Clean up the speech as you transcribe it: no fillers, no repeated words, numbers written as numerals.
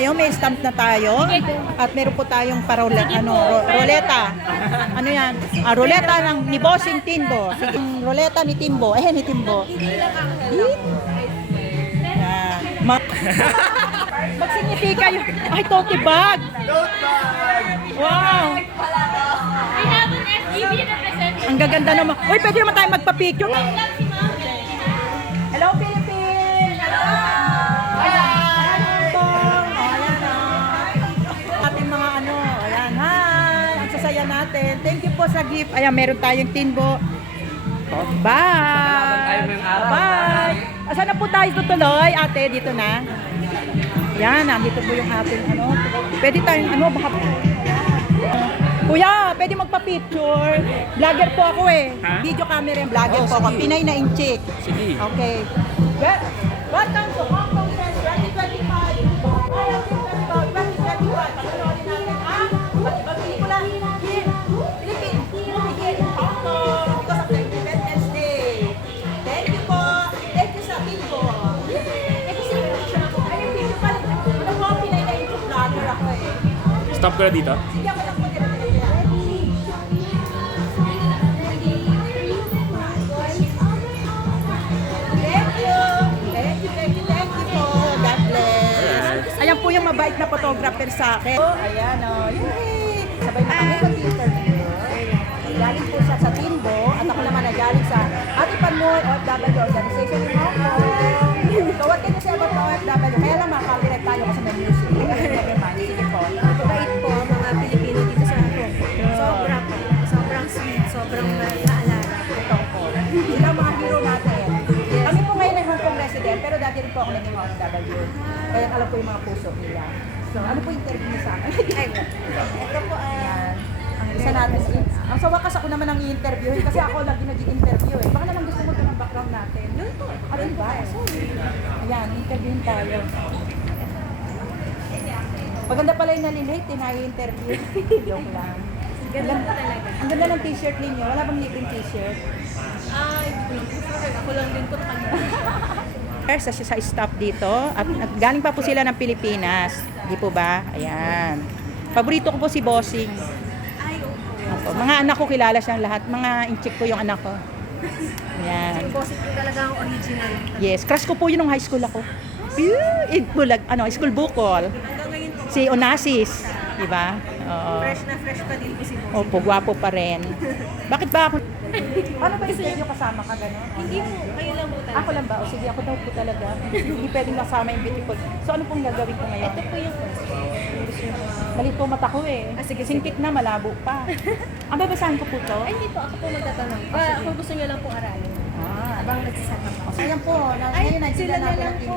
tayo, may stamp na tayo. At meron po tayong roleta. Ano yan? Roleta ni Bossing Timbo. Sige, roleta ni Timbo. Ni Timbo. Yan. Magsignifika yun. Ay, tote bag. Wow. We have an FGB representative. Ang gaganda naman. Uy, pwede naman tayo magpa-picture. Hello, Philippines! Hello! Ayan, Tong. Ating mga ayan, hi! Ang sasaya natin. Thank you po sa gift. Ayan, meron tayong tinbo. Bye! Bye! Asan na po tayo tutuloy, ate? Dito na. Yan, nandito po yung ating Pwede tayong baka... Kuya, pwede magpa-picture. Vlogger po ako eh. Video camera and vlogger po ako. Pinay na inchik. Sige. Okay. Welcome to Hong Kong Fest 2025. Ay, 2021. Patuloy natin ang iba't pelikula here, Philippines, here in Hong Kong because of the Independence Day. Thank you po. Thank you sa Timbo. Ay, yung video pala. Ano po, Pinay na inchik vlogger ako eh. Stop ka na dito? Sige, ako lang po dito. Ayan po yung mabait na photographer sa akin. Ayan yay! Sabay na kami mag-interview. Galing po siya sa Timbo at ako naman na galing sa Ate Panmoy OFW Organization in Hong Kong. So what can you say about the OFW? Kaya lang makakalirect tayo kasi may music. Sige po. Mabait po ang mga Pilipino dito sa Hong Kong. Sobrang sweet, sobrang naalala. Totoo po. Sila ang mga hero natin. Kami po ngayon ay Hong Kong resident pero dati rin po ako naging OFW. Kaya alam po yung mga puso nila. So ano po yung interview niyo sa akin? Ito po Ang isa natin. Ang sa wakas ako naman ang i-interview kasi ako lagi nag-i-interview eh. Baka naman gusto mo ito ng background natin. Yun po. Ano ba? Sorry. Ayan, interviewin tayo. Maganda pala yung nalilate, i-interview. Joke lang. Ganda po talaga. Ang ganda ng t-shirt ninyo. Wala bang libreng t-shirt? Ay, ako lang din po kanina. Sa staff dito at galing pa po sila ng Pilipinas. Di po ba? Ayan. Paborito ko po si Bossing. Ay, Opo. Mga anak ko kilala siyang lahat. Mga inchik ko yung anak ko. Ayan. Yung boss po talaga ang original. Yes, crush ko po yun nung high school ako. School bukol. Hanggang ngayon po, Si Onassis, di ba? Oo. fresh na fresh pa din po si boss. Opo, gwapo pa rin. Bakit ba ako? Ano ba yung kasama ka gano'n? Hindi po, kayo lang po talaga. Ako lang ba? O sige, ako daw po talaga. Hindi pwedeng kasama yung beautiful. So ano pong gagawin ko ngayon? Ito po yung Mali po mata ko eh. Sige, Singkit na, malabo pa. Ang babasahin ko po to? Ay, hindi po. Ako po magtatanong. Kung gusto niyo lang po aralin. Ah, Habang nagsasama po. ayan po. Ngayon, Ay, sila nagsilan na natin lang ang po.